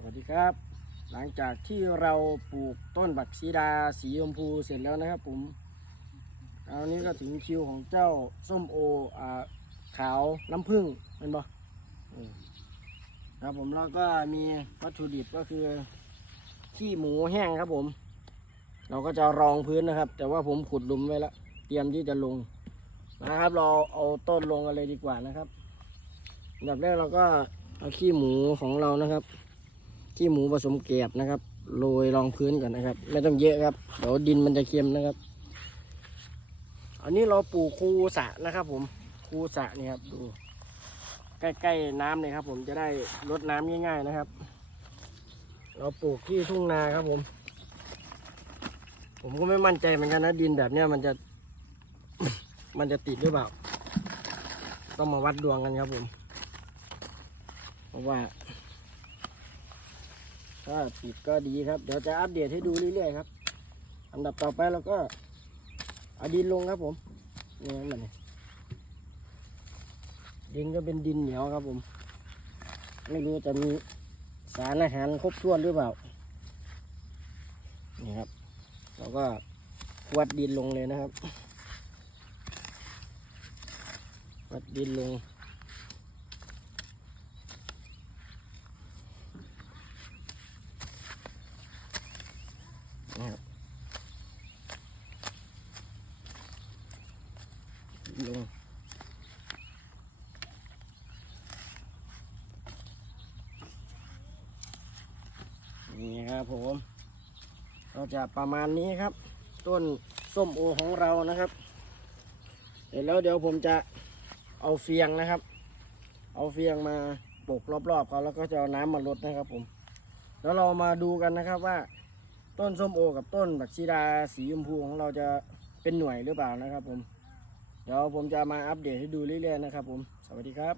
สวัสดีครับ หลังจากที่เราปลูกต้นบักซีดาสีชมพูเสร็จแล้วนะครับผมคราวนี้ก็ถึงคิวของเจ้าส้มโออ่าขาวน้ำผึ้งเป็นบ่ครับผมแล้วก็มีวัตถุดิบก็คือขี้หมูแห้งครับผม เราก็จะรองพื้นนะครับ แต่ว่าผมขุดหลุมไว้แล้วเตรียมที่จะลงนะครับ เราเอาต้นลงกันเลยดีกว่านะครับอันดับแรกเราก็เอาขี้หมูของเรานะครับ ขี้หมูผสมแกบนะครับโรยรองพื้นก่อนนะครับ ไม่ต้องเยอะครับเดี๋ยวดินมันจะเค็มนะครับ อันนี้เราปลูกคูสะนะครับ ผมคูสะนี่ครับดู ใกล้ๆน้ำเลยครับ ผมจะได้ลดน้ำง่ายๆนะครับ เราปลูกที่ทุ่งนาครับผม ผมก็ไม่มั่นใจเหมือนกันนะดินแบบเนี้ยมันจะ มันจะติดหรือเปล่าต้องมาวัดดวงกันครับผม เพราะว่า ถ้าติดก็ดีครับ เดี๋ยวจะอัปเดตให้ดูเรื่อยๆครับ อันดับต่อไปเราก็เอาดินลงครับผมนี่มันนี่ดินก็เป็นดินเหนียวครับผม ไม่รู้จะมีสารอาหารครบถ้วนหรือเปล่า นี่ครับเราก็วัดดินลงเลยนะครับ วัดดินลง นะครับลงนี่ครับผม ก็จะประมาณนี้ครับ ต้นส้มโอของเรานะครับเสร็จแล้วเดี๋ยวผมจะเอาเฟียงนะครับ เอาเฟียงมาปลูกรอบๆเขาแล้วก็จะเอาน้ำมาลดนะครับผม แล้วเรามาดูกันนะครับว่า ต้นส้มโอ กับต้นบักชีดาสีชมพูของเราจะเป็นหน่วยหรือเปล่านะครับผม เดี๋ยวผมจะมาอัปเดตให้ดูเรื่อยๆนะครับผม สวัสดีครับ